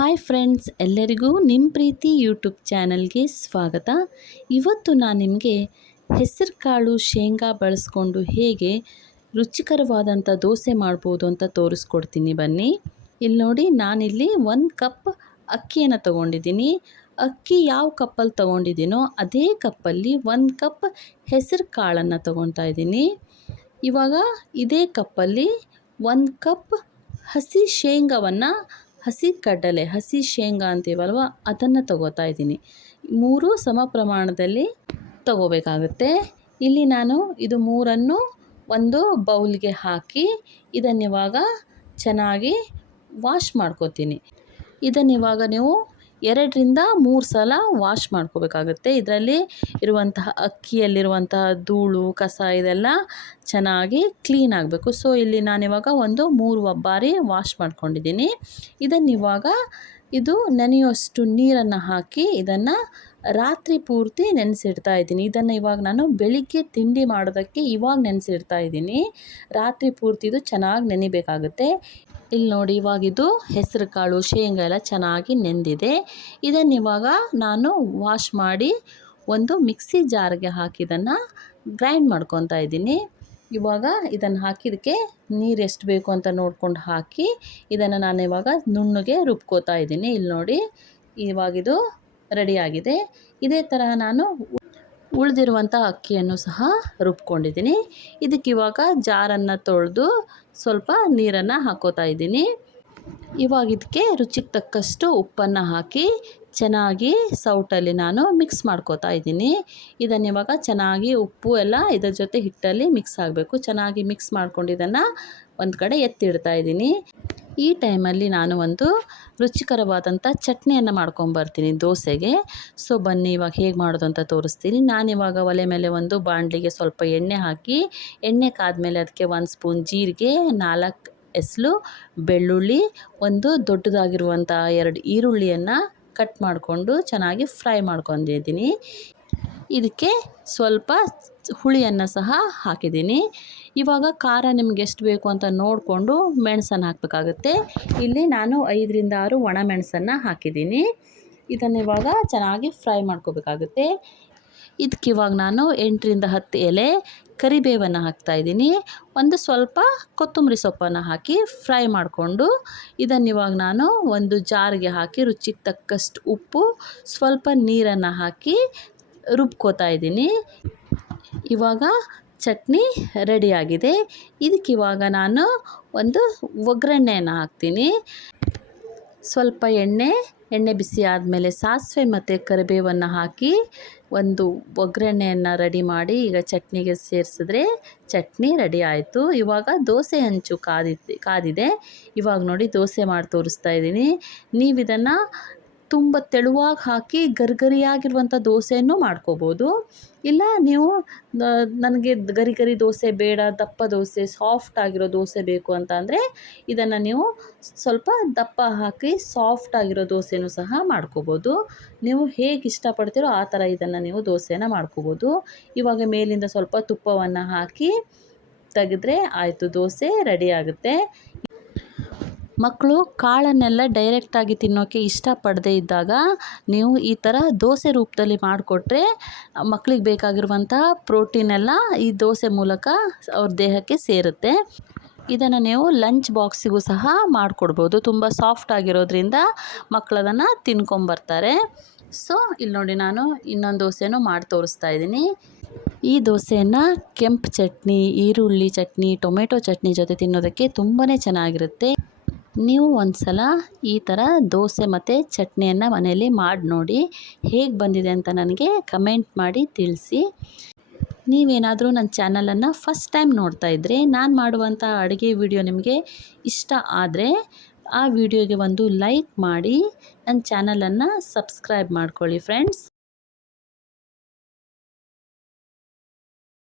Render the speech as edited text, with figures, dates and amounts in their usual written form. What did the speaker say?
Hi friends, ಎಲ್ಲರಿಗೂ ನಿಮ್ಮ ಪ್ರೀತಿ YouTube ಚಾನಲ್ಗೆ ಸ್ವಾಗತ. ಇವತ್ತು ನಾನು ನಿಮಗೆ ಹೆಸರು ಕಾಳು ಶೇಂಗಾ ಬಳಸ್ಕೊಂಡು ಹೇಗೆ ರುಚಿಕರವಾದಂಥ ದೋಸೆ ಮಾಡ್ಬೋದು ಅಂತ ತೋರಿಸ್ಕೊಡ್ತೀನಿ ಬನ್ನಿ. ಇಲ್ಲಿ ನೋಡಿ, ನಾನಿಲ್ಲಿ 1 ಕಪ್ ಅಕ್ಕಿಯನ್ನು ತೊಗೊಂಡಿದ್ದೀನಿ. ಅಕ್ಕಿ ಯಾವ ಕಪ್ಪಲ್ಲಿ ತೊಗೊಂಡಿದ್ದೀನೋ ಅದೇ ಕಪ್ಪಲ್ಲಿ 1 ಕಪ್ ಹೆಸರು ಕಾಳನ್ನು ತೊಗೊತಾ ಇದ್ದೀನಿ. ಇವಾಗ ಇದೇ ಕಪ್ಪಲ್ಲಿ 1 ಕಪ್ ಹಸಿ ಶೇಂಗಾವನ್ನು, ಹಸಿ ಕಡಲೆ, ಹಸಿ ಶೇಂಗಾ ಅಂತೀವಲ್ವ, ಅದನ್ನು ತೊಗೋತಾ ಇದ್ದೀನಿ. 3 ಸಮ ಪ್ರಮಾಣದಲ್ಲಿ ತಗೋಬೇಕಾಗುತ್ತೆ. ಇಲ್ಲಿ ನಾನು ಇದು 3ಅನ್ನು ಒಂದು ಬೌಲ್ಗೆ ಹಾಕಿ ಇದನ್ನಿವಾಗ ಚೆನ್ನಾಗಿ ವಾಶ್ ಮಾಡ್ಕೋತೀನಿ. ಇದನ್ನಿವಾಗ ನೀವು 2ರಿಂದ 3 ಸಲ ವಾಶ್ ಮಾಡ್ಕೋಬೇಕಾಗುತ್ತೆ. ಇದರಲ್ಲಿ ಇರುವಂತಹ ಅಕ್ಕಿಯಲ್ಲಿರುವಂತಹ ಧೂಳು, ಕಸ ಇದೆಲ್ಲ ಚೆನ್ನಾಗಿ ಕ್ಲೀನ್ ಆಗಬೇಕು. ಸೊ ಇಲ್ಲಿ ನಾನಿವಾಗ 3 ಬಾರಿ ವಾಶ್ ಮಾಡ್ಕೊಂಡಿದ್ದೀನಿ. ಇದನ್ನಿವಾಗ ಇದು ನೆನೆಯುವಷ್ಟು ನೀರನ್ನು ಹಾಕಿ ಇದನ್ನು ರಾತ್ರಿ ಪೂರ್ತಿ ನೆನೆಸಿಡ್ತಾ ಇದ್ದೀನಿ. ಇದನ್ನು ಇವಾಗ ನಾನು ಬೆಳಿಗ್ಗೆ ತಿಂಡಿ ಮಾಡೋದಕ್ಕೆ ಇವಾಗ ನೆನೆಸಿಡ್ತಾ ಇದ್ದೀನಿ. ರಾತ್ರಿ ಪೂರ್ತಿ ಇದು ಚೆನ್ನಾಗಿ ನೆನಿಬೇಕಾಗುತ್ತೆ. ಇಲ್ಲಿ ನೋಡಿ, ಇವಾಗಿದು ಹೆಸರು ಕಾಳು ಶೇಂಗಾ ಎಲ್ಲ ಚೆನ್ನಾಗಿ ನೆಂದಿದೆ. ಇದನ್ನಿವಾಗ ನಾನು ವಾಶ್ ಮಾಡಿ ಒಂದು ಮಿಕ್ಸಿ ಜಾರ್ಗೆ ಹಾಕಿ ಇದನ್ನು ಗ್ರೈಂಡ್ ಮಾಡ್ಕೊತಾ ಇದ್ದೀನಿ. ಇವಾಗ ಇದನ್ನು ಹಾಕಿದ್ದಕ್ಕೆ ನೀರು ಎಷ್ಟು ಬೇಕು ಅಂತ ನೋಡ್ಕೊಂಡು ಹಾಕಿ ಇದನ್ನು ನಾನು ಇವಾಗ ನುಣ್ಣಗೆ ರುಬ್ಕೋತಾ ಇದ್ದೀನಿ. ಇಲ್ಲಿ ನೋಡಿ, ಇವಾಗಿದು ರೆಡಿಯಾಗಿದೆ. ಇದೇ ತರಹ ನಾನು ಉಳಿದಿರುವಂಥ ಅಕ್ಕಿಯನ್ನು ಸಹ ರುಬ್ಕೊಂಡಿದ್ದೀನಿ. ಇದಕ್ಕಿವಾಗ ಜಾರನ್ನು ತೊಳೆದು ಸ್ವಲ್ಪ ನೀರನ್ನು ಹಾಕೋತಾ ಇದ್ದೀನಿ. ಇವಾಗ ಇದಕ್ಕೆ ರುಚಿಗೆ ತಕ್ಕಷ್ಟು ಉಪ್ಪನ್ನು ಹಾಕಿ ಚೆನ್ನಾಗಿ ಸೌಟಲ್ಲಿ ನಾನು ಮಿಕ್ಸ್ ಮಾಡ್ಕೋತಾ ಇದ್ದೀನಿ. ಇದನ್ನಿವಾಗ ಚೆನ್ನಾಗಿ ಉಪ್ಪು ಎಲ್ಲ ಇದರ ಜೊತೆ ಹಿಟ್ಟಲ್ಲಿ ಮಿಕ್ಸ್ ಆಗಬೇಕು. ಚೆನ್ನಾಗಿ ಮಿಕ್ಸ್ ಮಾಡ್ಕೊಂಡು ಇದನ್ನು ಒಂದು ಕಡೆ ಎತ್ತಿಡ್ತಾ ಇದ್ದೀನಿ. ಈ ಟೈಮಲ್ಲಿ ನಾನು ಒಂದು ರುಚಿಕರವಾದಂಥ ಚಟ್ನಿಯನ್ನು ಮಾಡ್ಕೊಂಬರ್ತೀನಿ ದೋಸೆಗೆ. ಸೊ ಬನ್ನಿ, ಇವಾಗ ಹೇಗೆ ಮಾಡೋದು ಅಂತ ತೋರಿಸ್ತೀನಿ. ನಾನಿವಾಗ ಒಲೆ ಮೇಲೆ ಒಂದು ಬಾಣಲಿಗೆ ಸ್ವಲ್ಪ ಎಣ್ಣೆ ಹಾಕಿ, ಎಣ್ಣೆ ಕಾದ್ಮೇಲೆ ಅದಕ್ಕೆ 1 ಸ್ಪೂನ್ ಜೀರಿಗೆ, 4 ಎಸಳು ಬೆಳ್ಳುಳ್ಳಿ, ಒಂದು ದೊಡ್ಡದಾಗಿರುವಂಥ 2 ಈರುಳ್ಳಿಯನ್ನು ಕಟ್ ಮಾಡಿಕೊಂಡು ಚೆನ್ನಾಗಿ ಫ್ರೈ ಮಾಡ್ಕೊಂಡಿದ್ದೀನಿ. ಇದಕ್ಕೆ ಸ್ವಲ್ಪ ಹುಳಿಯನ್ನು ಸಹ ಹಾಕಿದ್ದೀನಿ. ಇವಾಗ ಖಾರ ನಿಮ್ಗೆ ಎಷ್ಟು ಬೇಕು ಅಂತ ನೋಡಿಕೊಂಡು ಮೆಣಸನ್ನು ಹಾಕಬೇಕಾಗುತ್ತೆ. ಇಲ್ಲಿ ನಾನು 5ರಿಂದ 6 ಒಣ ಮೆಣಸನ್ನು ಹಾಕಿದ್ದೀನಿ. ಇದನ್ನಿವಾಗ ಚೆನ್ನಾಗಿ ಫ್ರೈ ಮಾಡ್ಕೋಬೇಕಾಗುತ್ತೆ. ಇದಕ್ಕಿವಾಗ ನಾನು 8ರಿಂದ 10 ಎಲೆ ಕರಿಬೇವನ್ನು ಹಾಕ್ತಾಯಿದ್ದೀನಿ. ಒಂದು ಸ್ವಲ್ಪ ಕೊತ್ತಂಬರಿ ಸೊಪ್ಪನ್ನು ಹಾಕಿ ಫ್ರೈ ಮಾಡಿಕೊಂಡು ಇದನ್ನಿವಾಗ ನಾನು ಒಂದು ಜಾರ್ಗೆ ಹಾಕಿ ರುಚಿಗೆ ತಕ್ಕಷ್ಟು ಉಪ್ಪು, ಸ್ವಲ್ಪ ನೀರನ್ನು ಹಾಕಿ ರುಬ್ಕೋತಾ ಇದ್ದೀನಿ. ಇವಾಗ ಚಟ್ನಿ ರೆಡಿಯಾಗಿದೆ. ಇದಕ್ಕಿವಾಗ ನಾನು ಒಂದು ಒಗ್ಗರಣೆಯನ್ನು ಹಾಕ್ತೀನಿ. ಸ್ವಲ್ಪ ಎಣ್ಣೆ ಬಿಸಿ ಆದಮೇಲೆ ಸಾಸಿವೆ ಮತ್ತು ಕರಿಬೇವನ್ನು ಹಾಕಿ ಒಂದು ಒಗ್ಗರಣೆಯನ್ನು ರೆಡಿ ಮಾಡಿ ಈಗ ಚಟ್ನಿಗೆ ಸೇರಿಸಿದ್ರೆ ಚಟ್ನಿ ರೆಡಿ ಆಯಿತು. ಇವಾಗ ದೋಸೆ ಹಂಚು ಕಾದಿದೆ. ಇವಾಗ ನೋಡಿ, ದೋಸೆ ಮಾಡಿ ತೋರಿಸ್ತಾ ಇದ್ದೀನಿ. ನೀವು ಇದನ್ನು ತುಂಬ ತೆಳುವಾಗಿ ಹಾಕಿ ಗರಿಗರಿಯಾಗಿರುವಂಥ ದೋಸೆಯನ್ನು ಮಾಡ್ಕೋಬೋದು. ಇಲ್ಲ, ನೀವು ನನಗೆ ಗರಿ ದೋಸೆ ಬೇಡ, ದಪ್ಪ ದೋಸೆ, ಸಾಫ್ಟ್ ಆಗಿರೋ ದೋಸೆ ಬೇಕು ಅಂತ ಅಂದರೆ ಇದನ್ನು ನೀವು ಸ್ವಲ್ಪ ದಪ್ಪ ಹಾಕಿ ಸಾಫ್ಟ್ ಆಗಿರೋ ದೋಸೆನೂ ಸಹ ಮಾಡ್ಕೋಬೋದು. ನೀವು ಹೇಗೆ ಇಷ್ಟಪಡ್ತೀರೋ ಆ ಥರ ಇದನ್ನು ನೀವು ದೋಸೆನ ಮಾಡ್ಕೋಬೋದು. ಇವಾಗ ಮೇಲಿಂದ ಸ್ವಲ್ಪ ತುಪ್ಪವನ್ನು ಹಾಕಿ ತೆಗೆದ್ರೆ ಆಯಿತು, ದೋಸೆ ರೆಡಿ ಆಗುತ್ತೆ. ಮಕ್ಕಳು ಕಾಳನ್ನೆಲ್ಲ ಡೈರೆಕ್ಟಾಗಿ ತಿನ್ನೋಕ್ಕೆ ಇಷ್ಟಪಡದೇ ಇದ್ದಾಗ ನೀವು ಈ ಥರ ದೋಸೆ ರೂಪದಲ್ಲಿ ಮಾಡಿಕೊಟ್ರೆ ಮಕ್ಕಳಿಗೆ ಬೇಕಾಗಿರುವಂಥ ಪ್ರೋಟೀನ್ ಎಲ್ಲ ಈ ದೋಸೆ ಮೂಲಕ ಅವ್ರ ದೇಹಕ್ಕೆ ಸೇರುತ್ತೆ. ಇದನ್ನು ನೀವು ಲಂಚ್ ಬಾಕ್ಸಿಗೂ ಸಹ ಮಾಡಿಕೊಡ್ಬೋದು. ತುಂಬ ಸಾಫ್ಟ್ ಆಗಿರೋದ್ರಿಂದ ಮಕ್ಕಳು ಅದನ್ನು ತಿನ್ಕೊಂಬರ್ತಾರೆ. ಸೊ ಇಲ್ಲಿ ನೋಡಿ, ನಾನು ಇನ್ನೊಂದು ದೋಸೆನೂ ಮಾಡಿ ತೋರಿಸ್ತಾ ಇದ್ದೀನಿ. ಈ ದೋಸೆಯನ್ನು ಕೆಂಪು ಚಟ್ನಿ, ಈರುಳ್ಳಿ ಚಟ್ನಿ, ಟೊಮೆಟೊ ಚಟ್ನಿ ಜೊತೆ ತಿನ್ನೋದಕ್ಕೆ ತುಂಬಾ ಚೆನ್ನಾಗಿರುತ್ತೆ. ನೀವು ಒಂದು ಸಲ ಈ ಥರ ದೋಸೆ ಮತ್ತು ಚಟ್ನಿಯನ್ನು ಮನೆಯಲ್ಲಿ ಮಾಡಿ ನೋಡಿ. ಹೇಗೆ ಬಂದಿದೆ ಅಂತ ನನಗೆ ಕಮೆಂಟ್ ಮಾಡಿ ತಿಳಿಸಿ. ನೀವೇನಾದರೂ ನನ್ನ ಚಾನಲನ್ನು ಫಸ್ಟ್ ಟೈಮ್ ನೋಡ್ತಾ ಇದ್ದರೆ, ನಾನು ಮಾಡುವಂಥ ಅಡುಗೆ ವಿಡಿಯೋ ನಿಮಗೆ ಇಷ್ಟ ಆದರೆ ಆ ವಿಡಿಯೋಗೆ ಒಂದು ಲೈಕ್ ಮಾಡಿ ನನ್ನ ಚಾನಲನ್ನು ಸಬ್ಸ್ಕ್ರೈಬ್ ಮಾಡ್ಕೊಳ್ಳಿ ಫ್ರೆಂಡ್ಸ್.